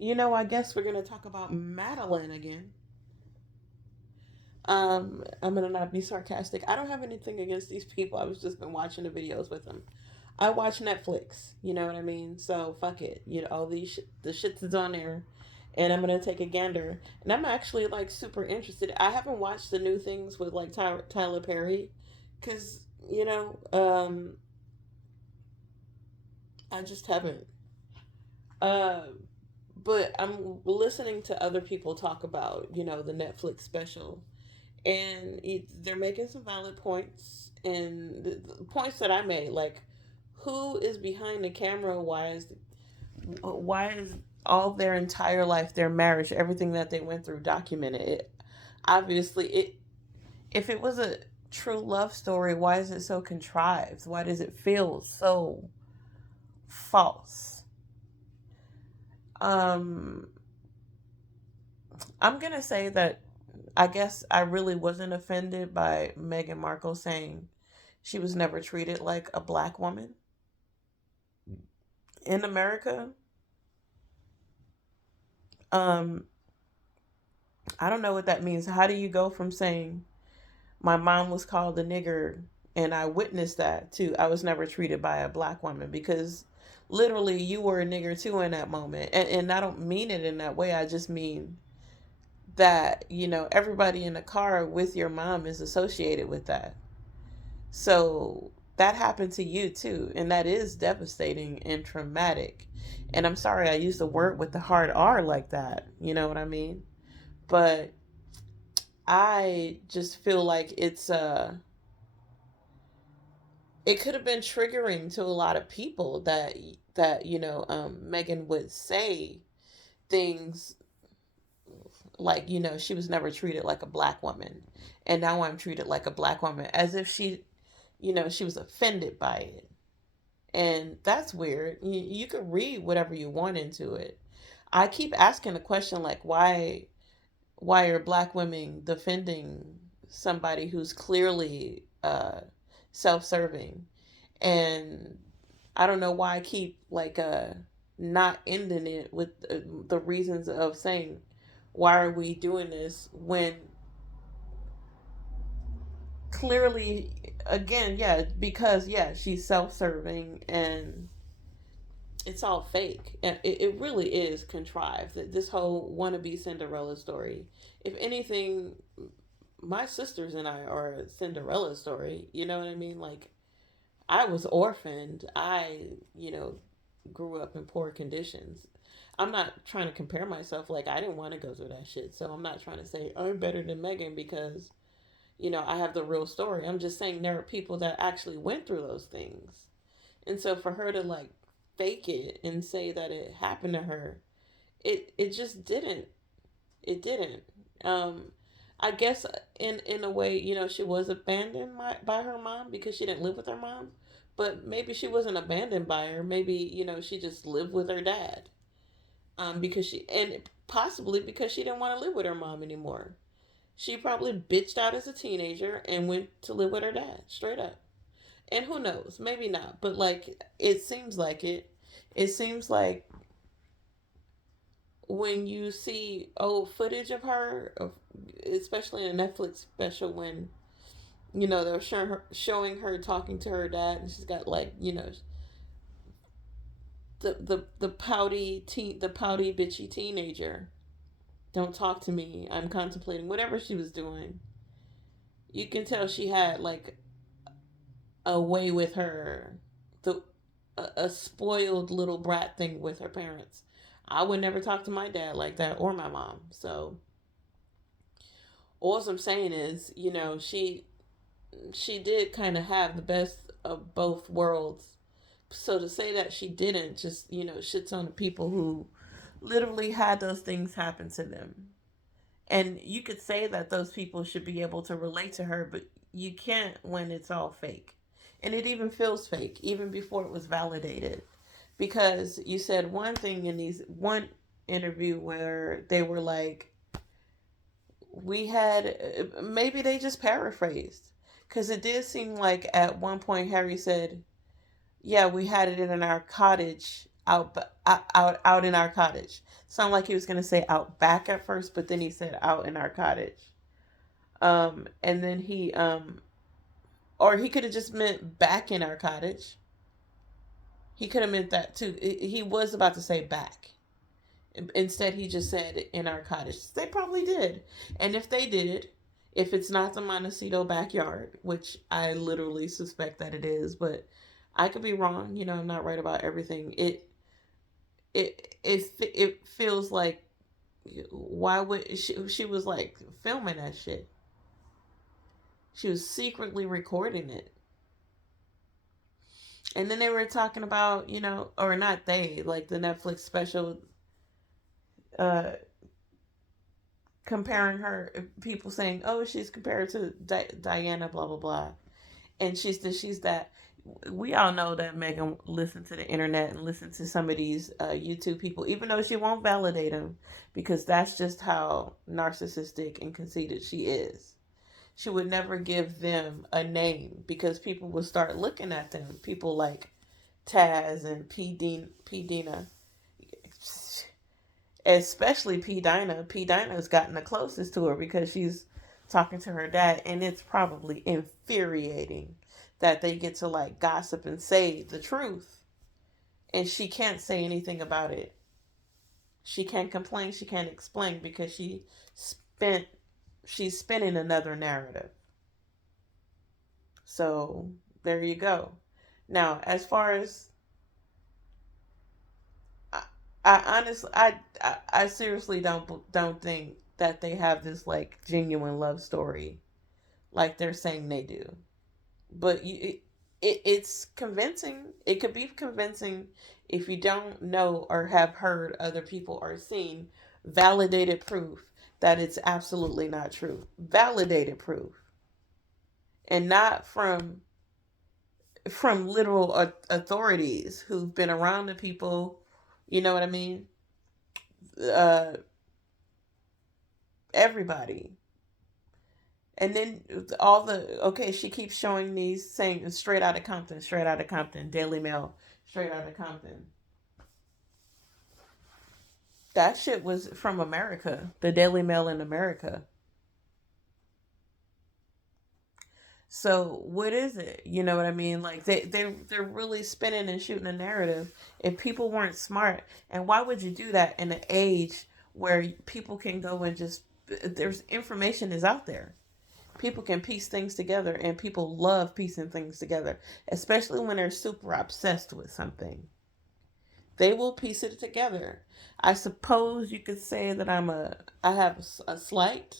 I guess we're gonna talk about Madeline again. I'm gonna not be sarcastic. I don't have anything against these people. I was just been watching the videos with them. I watch Netflix. You know what I mean? So fuck it. All the shits is on there, and I'm gonna take a gander. And I'm actually like super interested. I haven't watched the new things with like Tyler Perry, because I just haven't. Uh, but I'm listening to other people talk about the Netflix special, and they're making some valid points, and the points that I made, like who is behind the camera, why is all their entire life, their marriage, everything that they went through documented. It obviously, it if it was a true love story, why is it so contrived? Why does it feel so false? um I'm gonna say that I guess I really wasn't offended by Meghan Markle saying she was never treated like a black woman in America. Um, I don't know what that means. How do you go from saying my mom was called a nigger and I witnessed that to I was never treated by a black woman? Because literally you were a nigger too in that moment. And I don't mean it in that way. I just mean that, everybody in the car with your mom is associated with that. So that happened to you too, and that is devastating and traumatic. And I'm sorry I used the word with the hard R like that. You know what I mean? But I just feel like it could have been triggering to a lot of people that Megan would say things like, she was never treated like a black woman, and now I'm treated like a black woman, as if she was offended by it. And that's weird. You could read whatever you want into it. I keep asking the question, like, why are black women defending somebody who's clearly self-serving? And I don't know why I keep like not ending it with the reasons of saying why are we doing this when clearly, again, yeah, because yeah, she's self-serving and it's all fake. And it really is contrived. This whole wannabe Cinderella story. If anything, my sisters and I are a Cinderella story. You know what I mean? Like, I was orphaned. I grew up in poor conditions. I'm not trying to compare myself. Like, I didn't want to go through that shit. So I'm not trying to say I'm better than Megan because, I have the real story. I'm just saying there are people that actually went through those things. And so for her to like fake it and say that it happened to her, it just didn't. It didn't. Um, I guess in a way, she was abandoned by her mom because she didn't live with her mom. But maybe she wasn't abandoned by her. Maybe she just lived with her dad. Because possibly because she didn't want to live with her mom anymore. She probably bitched out as a teenager and went to live with her dad straight up. And who knows? Maybe not. But like it seems like it. It seems like when you see old footage of her, especially in a Netflix special, when they're showing her talking to her dad, and she's got like the pouty bitchy teenager. Don't talk to me. I'm contemplating whatever she was doing. You can tell she had like a way with her, the a spoiled little brat thing with her parents. I would never talk to my dad like that or my mom. So all I'm saying is, she did kind of have the best of both worlds. So to say that she didn't just, shits on the people who literally had those things happen to them. And you could say that those people should be able to relate to her, but you can't when it's all fake. And it even feels fake, even before it was validated. Because you said one thing in these one interview where they were like, we had, maybe they just paraphrased. Because it did seem like at one point Harry said, yeah, we had it in our cottage out in our cottage. Sounded like he was gonna say out back at first, but then he said out in our cottage. And then or he could have just meant back in our cottage. He could have meant that too. He was about to say back. Instead, he just said in our cottage. They probably did. And if they did, if it's not the Montecito backyard, which I literally suspect that it is, but I could be wrong. I'm not right about everything. It feels like, why would she was like filming that shit. She was secretly recording it. And then they were talking about, or not they, like the Netflix special, uh, comparing her, people saying, oh, she's compared to Diana, blah, blah, blah. And she's that. We all know that Megan listened to the internet and listened to some of these YouTube people, even though she won't validate them, because that's just how narcissistic and conceited she is. She would never give them a name because people will start looking at them. People like Taz and P. Dina, especially P. Dinah. P. Dinah's gotten the closest to her because she's talking to her dad, and it's probably infuriating that they get to like gossip and say the truth, and she can't say anything about it. She can't complain. She can't explain because spent she's spinning another narrative. So there you go. Now, as far as I, I honestly, I seriously don't think that they have this like genuine love story like they're saying they do. But it's convincing. It could be convincing if you don't know or have heard other people or seen validated proof that it's absolutely not true. Validated proof, and not from literal authorities who've been around the people. You know what I mean? Uh, everybody. And then all the okay, she keeps showing these saying straight out of Compton, Daily Mail, straight out of Compton. That shit was from America, the Daily Mail in America. So what is it? You know what I mean? Like they're really spinning and shooting a narrative. If people weren't smart, and why would you do that in an age where people can go and just there's information is out there. People can piece things together, and people love piecing things together, especially when they're super obsessed with something. They will piece it together. I suppose you could say that I have a slight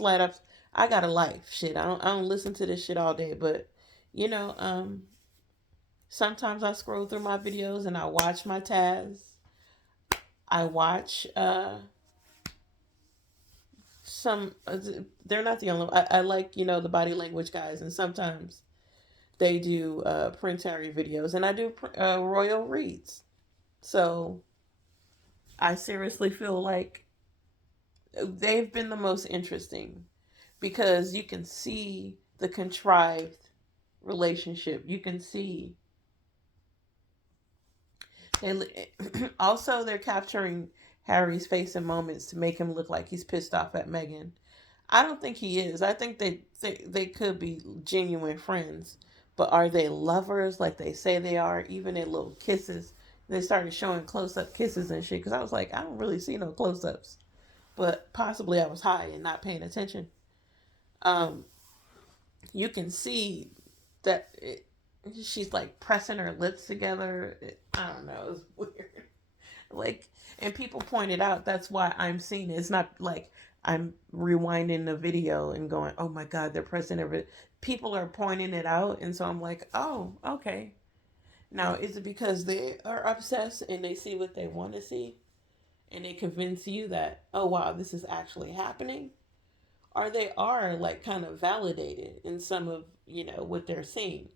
up. I got a life. Shit, I don't listen to this shit all day, but you know, sometimes I scroll through my videos and I watch my Taz. I watch some. They're not the only. I like the body language guys, and sometimes they do Prince Harry videos, and I do royal reads. So I seriously feel like they've been the most interesting because you can see the contrived relationship. You can see they also they're capturing Harry's face in moments to make him look like he's pissed off at Meghan. I don't think he is. I think they could be genuine friends, but are they lovers like they say they are? Even in little kisses, they started showing close up kisses and shit. Because I was like, I don't really see no close ups, but possibly I was high and not paying attention. Um, you can see that she's like pressing her lips together. I don't know. It's weird. Like, and people pointed out that's why I'm seeing it. It's not like I'm rewinding the video and going, "Oh my God, they're pressing every." People are pointing it out, and so I'm like, "Oh, okay." Now, is it because they are obsessed and they see what they want to see, and they convince you that, "Oh wow, this is actually happening," or they are like kind of validated in some of what they're seeing?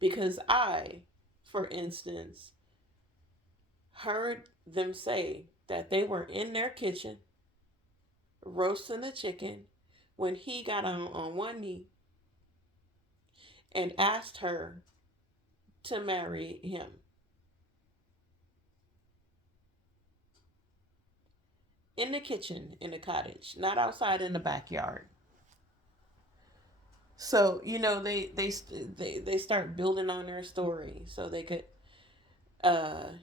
Because for instance, heard them say that they were in their kitchen roasting the chicken when he got on one knee and asked her to marry him. in the kitchen in the cottage, not outside in the backyard. So they start building on their story so they could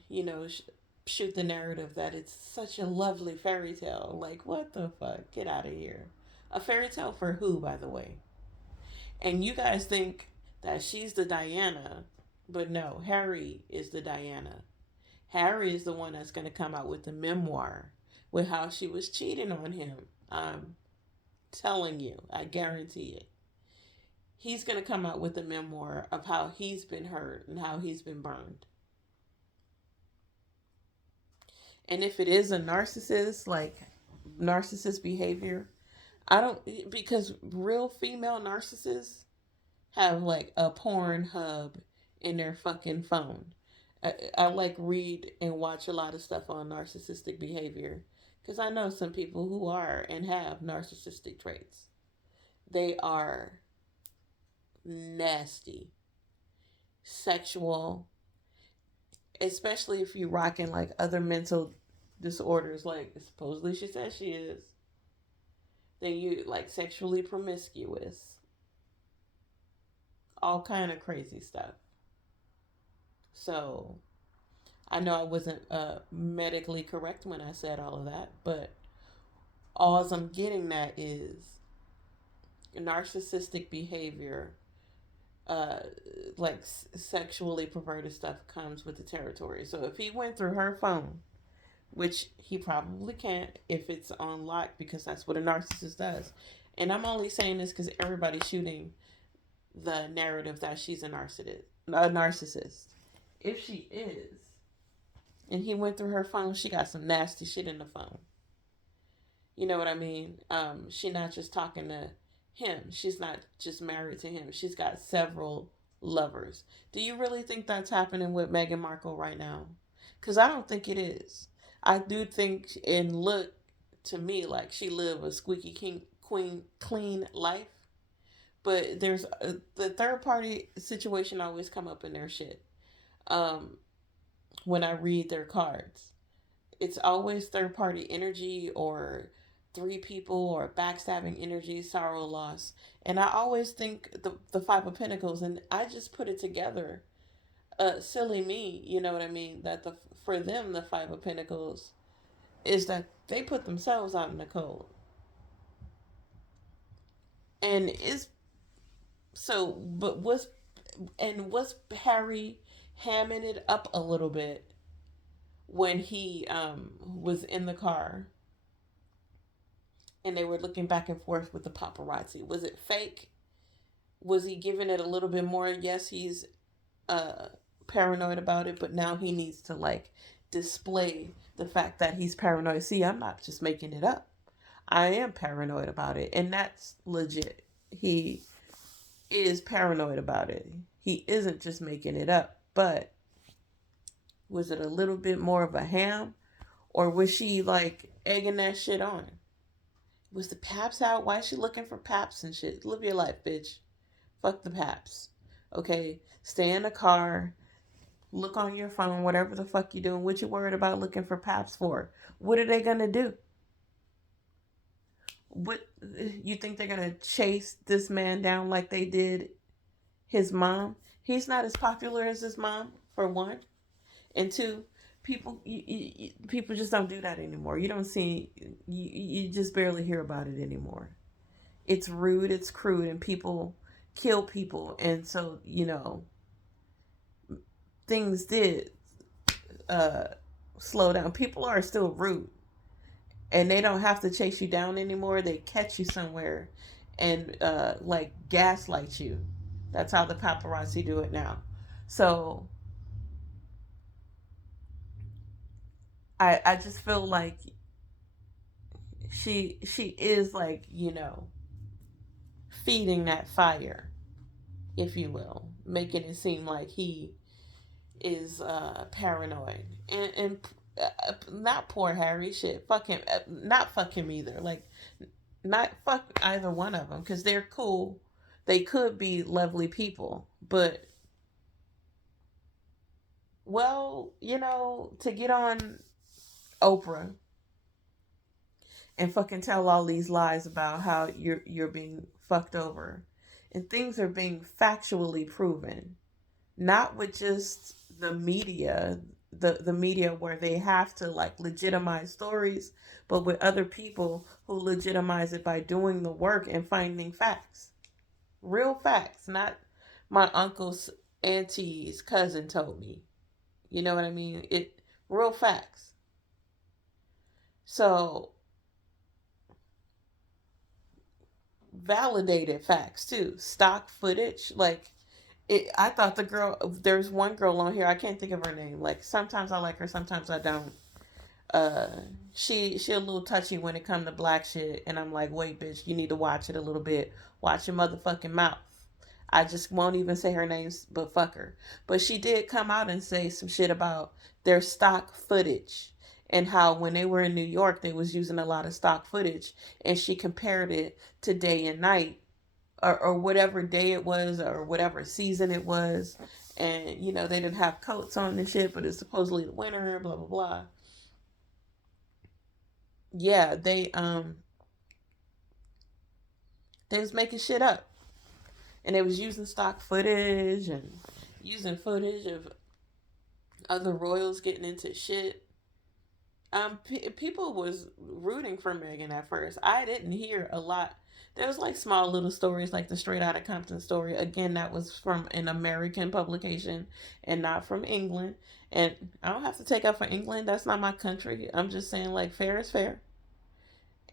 you know sh- shoot the narrative that it's such a lovely fairy tale. Like, what the fuck? Get out of here. A fairy tale for who, by the way? And you guys think that she's the Diana, but no, Harry is the Diana. Harry is the one that's going to come out with the memoir with how she was cheating on him. I'm telling you, I guarantee it. He's going to come out with a memoir of how he's been hurt and how he's been burned. And if it is a narcissist, like narcissist behavior, I don't, because real female narcissists have like a porn hub in their fucking phone. I like read and watch a lot of stuff on narcissistic behavior because I know some people who are and have narcissistic traits. They are nasty, sexual, especially if you're rocking like other mental disorders, like supposedly she says she is. Then you like sexually promiscuous, all kind of crazy stuff. So I know I wasn't medically correct when I said all of that, but all I'm getting at is narcissistic behavior, uh, like sexually perverted stuff comes with the territory. So if he went through her phone, which he probably can't if it's on lock because that's what a narcissist does. And I'm only saying this because everybody's shooting the narrative that she's a narcissist. If she is, and he went through her phone, she got some nasty shit in the phone. You know what I mean? She not just talking to him. She's not just married to him. She's got several lovers. Do you really think that's happening with Meghan Markle right now? Because I don't think it is. I do think and look to me like she lived a squeaky queen clean life. But there's the third party situation always come up in their shit. Um, when I read their cards, it's always third party energy or three people or backstabbing energy, sorrow, loss. And I always think the Five of Pentacles, and I just put it together. Silly me, you know what I mean? That the for them the Five of Pentacles is that they put themselves out in the cold, and is so. But was Harry hamming it up a little bit when he was in the car and they were looking back and forth with the paparazzi? Was it fake? Was he giving it a little bit more? Yes, he's uh paranoid about it, but now he needs to like display the fact that he's paranoid. See, I'm not just making it up. I am paranoid about it, and that's legit. He is paranoid about it. He isn't just making it up. But was it a little bit more of a ham, or was she like egging that shit on? Was the paps out? Why is she looking for paps and shit? Live your life, bitch. Fuck the paps. Okay? Stay in the car. Look on your phone, whatever the fuck you doing. What you worried about looking for paps for? What are they gonna do? What you think they're gonna chase this man down like they did his mom? He's not as popular as his mom, for one, and two. People just don't do that anymore. You don't see you just barely hear about it anymore. It's rude, it's crude, and people kill people, and so things did uh, slow down. People are still rude, and they don't have to chase you down anymore. They catch you somewhere and like gaslight you. That's how the paparazzi do it now. So I just feel like she is like feeding that fire, if you will, making it seem like he is paranoid and not poor Harry. Shit, fuck him. Not fuck him either. Like, not fuck either one of them because they're cool. They could be lovely people, but well, to get on Oprah and fucking tell all these lies about how you're being fucked over. And things are being factually proven, not with just the media, the media where they have to like legitimize stories, but with other people who legitimize it by doing the work and finding facts. Real facts, not my uncle's auntie's cousin told me. You know what I mean? It real facts. So validated facts too. Stock footage, like I thought the girl. There's one girl on here. I can't think of her name. Like sometimes I like her, sometimes I don't. Uh, she a little touchy when it come to black shit, and I'm like, wait, bitch, you need to watch it a little bit. Watch your motherfucking mouth. I just won't even say her name, but fuck her. But she did come out and say some shit about their stock footage and how when they were in New York, they was using a lot of stock footage, and she compared it to Day and Night, or whatever day it was or whatever season it was. And you know they didn't have coats on and shit, but it's supposedly the winter, blah blah blah. Yeah, they was making shit up, and they was using stock footage and using footage of other royals getting into shit. People was rooting for Megan at first. I didn't hear a lot. There was like small little stories, like the Straight Outta Compton story. Again, that was from an American publication and not from England. And I don't have to take up for England. That's not my country. I'm just saying, like, fair is fair.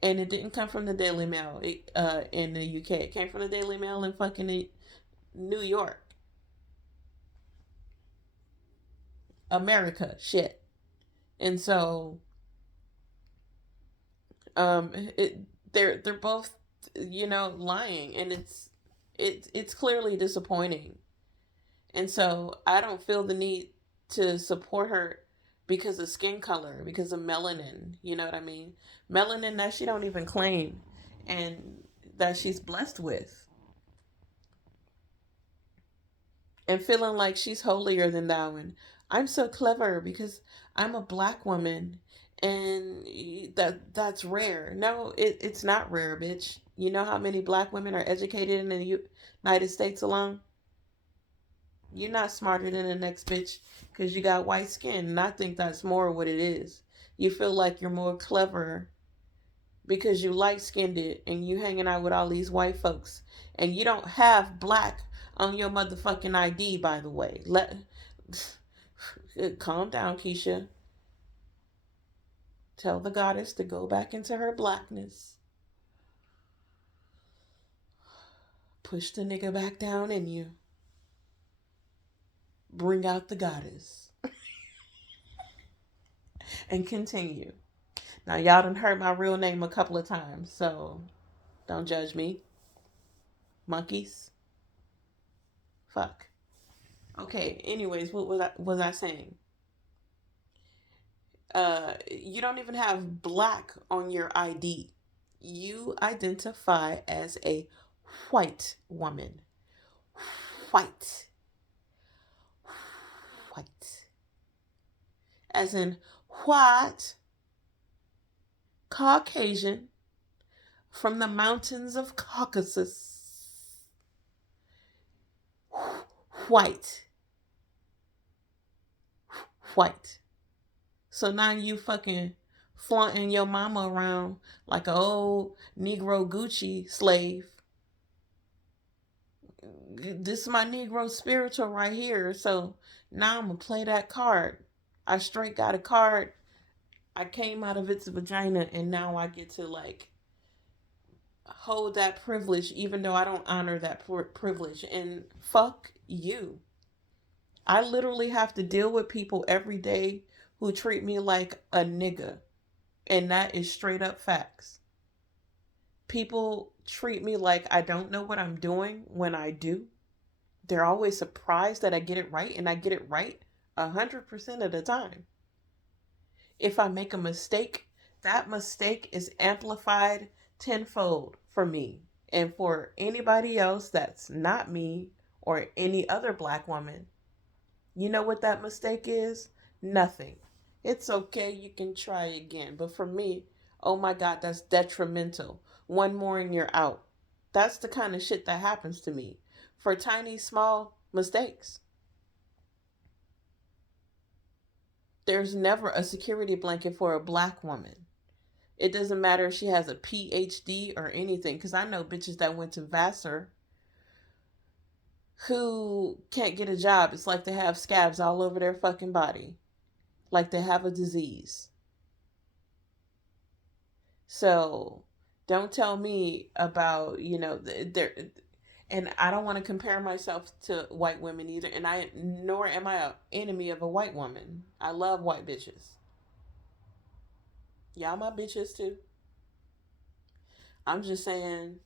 And it didn't come from the Daily Mail in the UK. It came from the Daily Mail in fucking New York, America. Shit. And so, it they're both, lying, and it's clearly disappointing. And so I don't feel the need to support her because of skin color, because of melanin. You know what I mean? Melanin that she don't even claim, and that she's blessed with, and feeling like she's holier than thou. And I'm so clever because I'm a black woman, and that's rare. No, it's not rare, bitch. You know how many black women are educated in the United States alone? You're not smarter than the next bitch because you got white skin. And I think that's more what it is. You feel like you're more clever because you light skinned it and you hanging out with all these white folks. And you don't have black on your motherfucking ID, by the way. Calm down, Keisha. Tell the goddess to go back into her blackness. Push the nigga back down in you. Bring out the goddess. And continue. Now, y'all done heard my real name a couple of times, so don't judge me. Monkeys. Fuck. Okay, anyways, what was I saying? You don't even have black on your ID. You identify as a white woman. White. White. As in white, Caucasian, from the mountains of Caucasus. White. White. So now you fucking flaunting your mama around like an old Negro Gucci slave. This is my Negro spiritual right here. So now I'm going to play that card. I straight got a card. I came out of its vagina, and now I get to like hold that privilege even though I don't honor that privilege. And fuck you. I literally have to deal with people every day who treat me like a nigga. And that is straight up facts. People treat me like I don't know what I'm doing when I do. They're always surprised that I get it right, and I get it right 100% of the time. If I make a mistake, that mistake is amplified tenfold for me. And for anybody else that's not me or any other black woman, you know what that mistake is? Nothing. It's okay, you can try again. But for me, Oh my God, that's detrimental. One more and you're out. That's the kind of shit that happens to me for tiny, small mistakes. There's never a security blanket for a black woman. It doesn't matter if she has a PhD or anything, because I know bitches that went to Vassar who can't get a job. It's like they have scabs all over their fucking body, like they have a disease. So don't tell me about, there. And I don't want to compare myself to white women either. And I nor am I an enemy of a white woman. I love white bitches. Y'all my bitches too. I'm just saying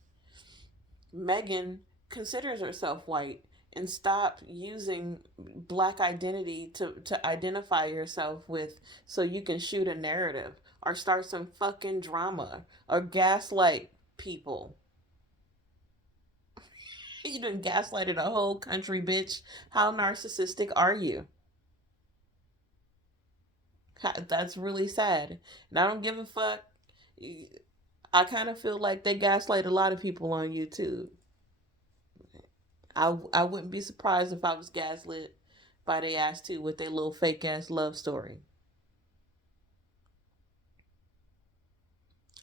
Megan considers herself white, and stop using black identity to identify yourself with so you can shoot a narrative or start some fucking drama or gaslight people. You done gaslighted a whole country, bitch. How narcissistic are you? That's really sad. And I don't give a fuck. I kind of feel like they gaslight a lot of people on YouTube. I wouldn't be surprised if I was gaslit by they ass too with their little fake ass love story.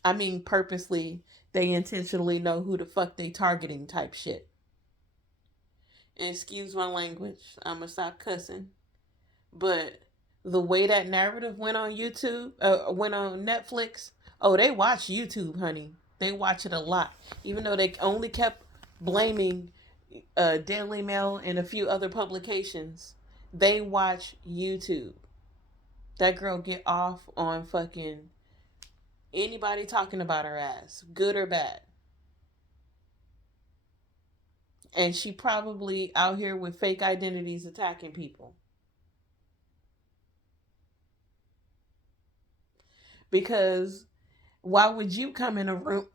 I mean, purposely, they intentionally know who the fuck they targeting type shit. And excuse my language, I'm gonna stop cussing. But the way that narrative went on YouTube, went on Netflix, oh, they watch YouTube, honey. They watch it a lot. Even though they only kept blaming Daily Mail and a few other publications, they watch YouTube. That girl get off on fucking anybody talking about her ass, good or bad. And she probably out here with fake identities attacking people. Because why would you come in a room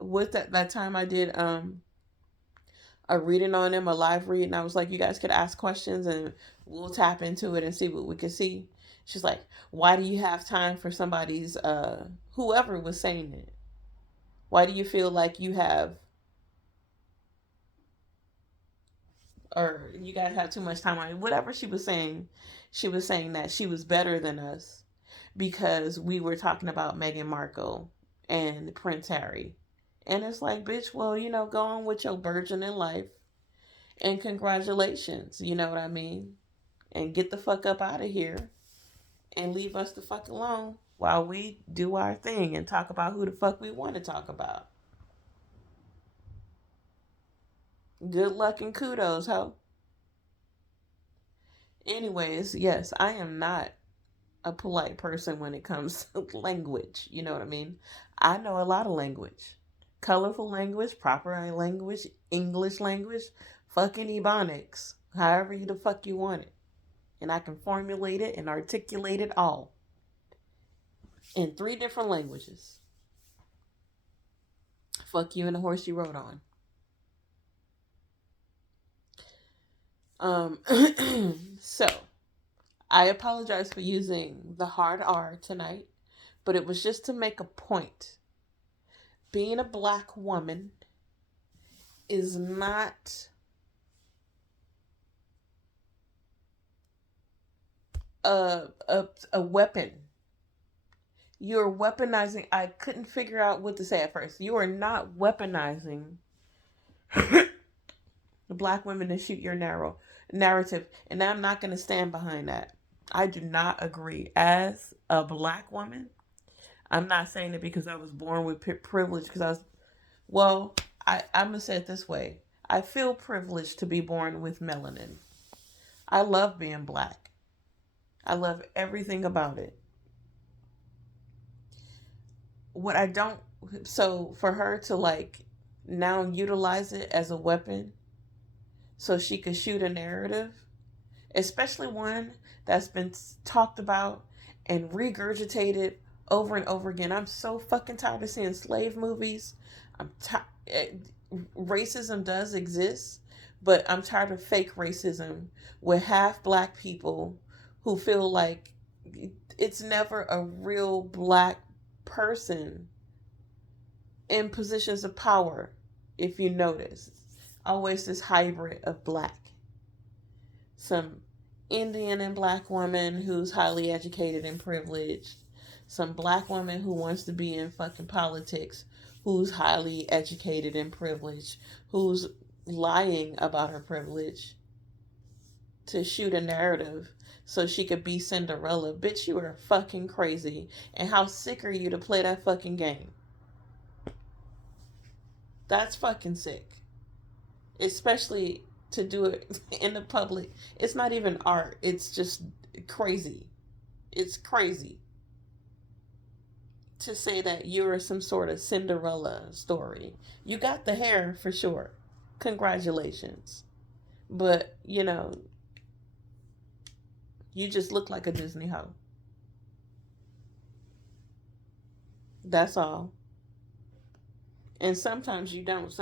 with that time I did a reading on them, a live read, and I was like, you guys could ask questions and we'll tap into it and see what we can see. She's like, why do you have time for somebody's whoever was saying it? Why do you feel like you have, or you guys have too much time on it? Whatever she was saying that she was better than us because we were talking about Meghan Markle and Prince Harry. And it's like, bitch, well, go on with your burgeoning life and congratulations. You know what I mean? And get the fuck up out of here and leave us the fuck alone while we do our thing and talk about who the fuck we want to talk about. Good luck and kudos, ho. Anyways, yes, I am not a polite person when it comes to language. You know what I mean? I know a lot of language. Colorful language, proper language, English language, fucking Ebonics. However the fuck you want it. And I can formulate it and articulate it all in 3 different languages. Fuck you and the horse you rode on. So I apologize for using the hard R tonight, but it was just to make a point. Being a black woman is not a weapon. You're weaponizing. I couldn't figure out what to say at first. You are not weaponizing black women to shoot your narrative, and I'm not going to stand behind that. I do not agree. As a black woman, I'm not saying it because I was born with privilege. Because I'm gonna say it this way. I feel privileged to be born with melanin. I love being black. I love everything about it. What I don't, so for her to like now utilize it as a weapon so she could shoot a narrative, especially one that's been talked about and regurgitated over and over again. I'm so fucking tired of seeing slave movies. I'm tired. Racism does exist, but I'm tired of fake racism with half black people who feel like it's never a real black person in positions of power, if you notice, always this hybrid of black. Some Indian and black woman who's highly educated and privileged. Some black woman who wants to be in fucking politics, who's highly educated and privileged, who's lying about her privilege to shoot a narrative so she could be Cinderella. Bitch, you are fucking crazy. And how sick are you to play that fucking game? That's fucking sick. Especially to do it in the public. It's not even art. It's just crazy. It's crazy to say that you're some sort of Cinderella story. You got the hair for sure. Congratulations. But, you just look like a Disney hoe. That's all. And sometimes you don't.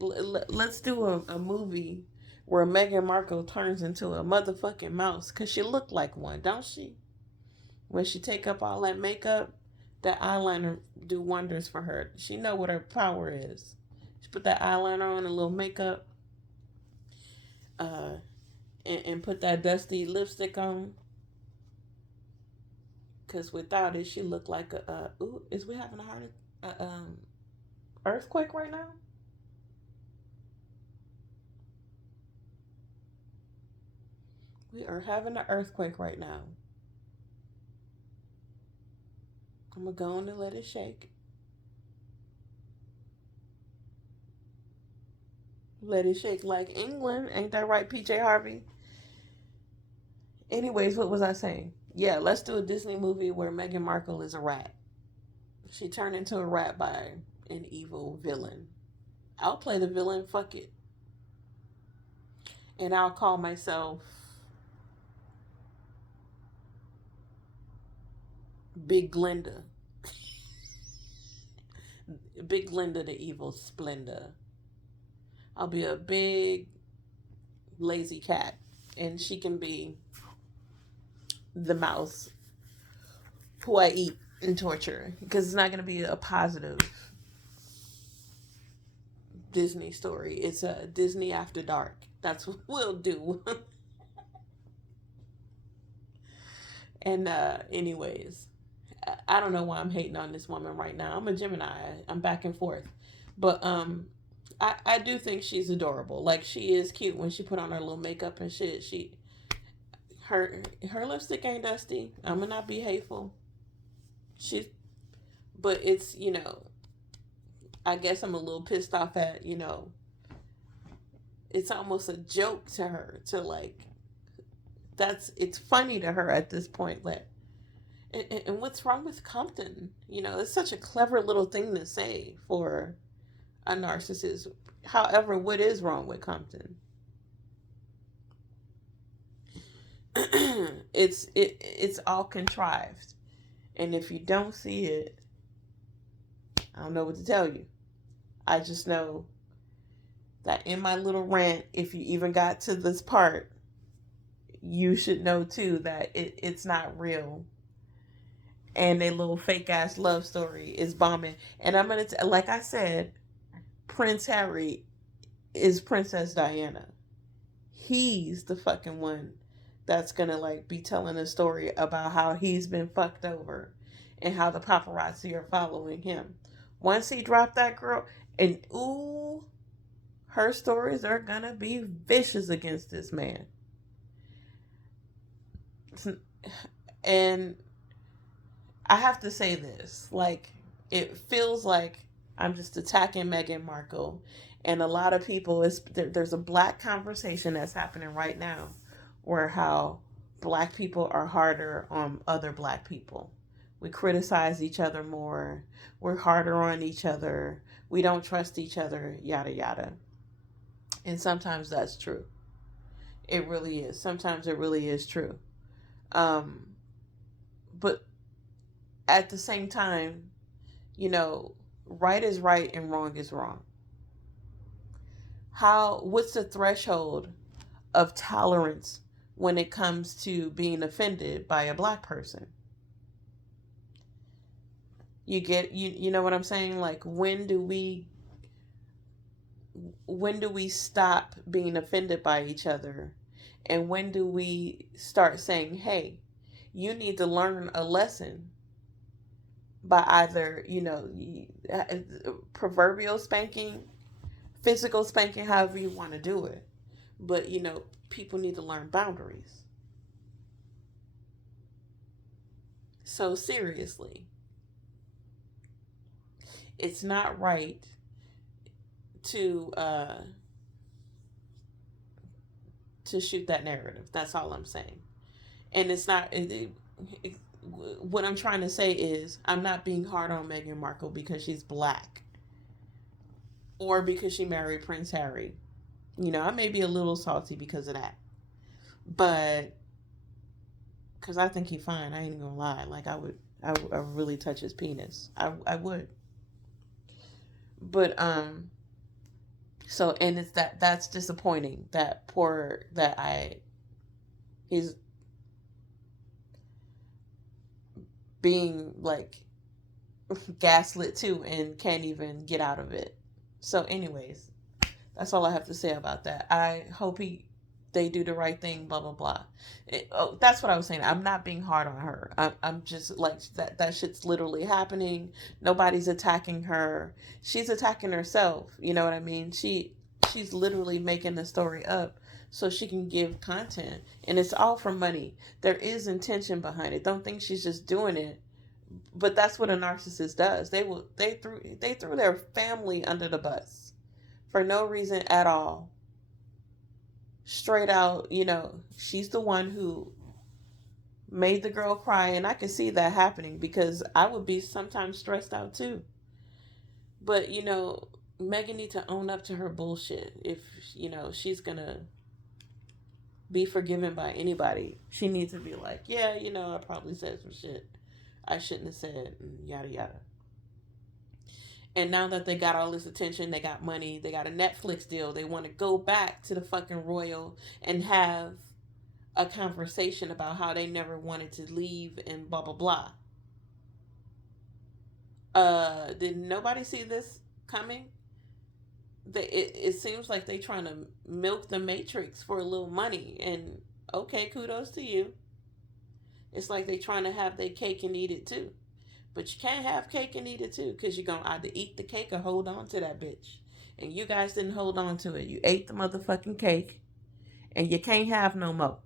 Let's do a movie where Meghan Markle turns into a motherfucking mouse, because she look like one, don't she? When she take up all that makeup, that eyeliner do wonders for her. She know what her power is. She put that eyeliner on, a little makeup, and put that dusty lipstick on. Because without it, she look like ooh, is we having a earthquake right now? We are having an earthquake right now. I'm going to go on and let it shake. Let it shake like England. Ain't that right, PJ Harvey? Anyways, what was I saying? Yeah, let's do a Disney movie where Meghan Markle is a rat. She turned into a rat by an evil villain. I'll play the villain, fuck it. And I'll call myself Big Glinda. Big Glinda the evil Splenda. I'll be a big lazy cat, and she can be the mouse who I eat and torture, because it's not going to be a positive Disney story. It's a Disney After Dark. That's what we'll do. And anyways, I don't know why I'm hating on this woman right now. I'm a Gemini. I'm back and forth. But I do think she's adorable. Like, she is cute when she put on her little makeup and shit. Her lipstick ain't dusty. I'm gonna not be hateful. But it's, I guess I'm a little pissed off at, it's almost a joke to her to, like, it's funny to her at this point. Like, and what's wrong with Compton? It's such a clever little thing to say for a narcissist. However, what is wrong with Compton? It's all contrived. And if you don't see it, I don't know what to tell you. I just know that in my little rant, if you even got to this part, you should know too that it's not real. And a little fake ass love story is bombing. And I'm going to, like I said, Prince Harry is Princess Diana. He's the fucking one that's going to, like, be telling a story about how he's been fucked over and how the paparazzi are following him. Once he dropped that girl, and ooh, her stories are going to be vicious against this man. And I have to say this, like, it feels like I'm just attacking Meghan Markle, and a lot of people, there's a black conversation that's happening right now where how black people are harder on other black people. We criticize each other more. We're harder on each other. We don't trust each other, yada, yada. And sometimes that's true. It really is. Sometimes it really is true. But at the same time, right is right and wrong is wrong. What's the threshold of tolerance when it comes to being offended by a black person? You know what I'm saying? Like when do we stop being offended by each other? And when do we start saying, "Hey, you need to learn a lesson by either, proverbial spanking, physical spanking, however you want to do it." But, people need to learn boundaries. So, seriously, it's not right to to shoot that narrative. That's all I'm saying. And it's not what I'm trying to say is I'm not being hard on Meghan Markle because she's black or because she married Prince Harry. I may be a little salty because of that, but because I think he's fine. I ain't even gonna lie. Like I would really touch his penis. I would. But so and it's that's disappointing. That poor that I he's being like gaslit too and can't even get out of it. So, anyways, that's all I have to say about that. I hope they do the right thing. Blah blah blah. That's what I was saying. I'm not being hard on her. I'm just like that shit's literally happening. Nobody's attacking her. She's attacking herself. You know what I mean? She's literally making the story up so she can give content, and it's all for money. There is intention behind it. Don't think she's just doing it, but that's what a narcissist does. They threw their family under the bus for no reason at all. Straight out, she's the one who made the girl cry, and I can see that happening because I would be sometimes stressed out too. But Megan needs to own up to her bullshit. If she's gonna be forgiven by anybody, she needs to be like, yeah, I probably said some shit I shouldn't have said, and yada yada. And now that they got all this attention, they got money, they got a Netflix deal, they want to go back to the fucking royal and have a conversation about how they never wanted to leave and blah blah blah. Did nobody see this coming? It seems like they trying to milk the Matrix for a little money, and okay, kudos to you. It's like they trying to have their cake and eat it too. But you can't have cake and eat it too, because you're going to either eat the cake or hold on to that bitch. And you guys didn't hold on to it. You ate the motherfucking cake, and you can't have no more.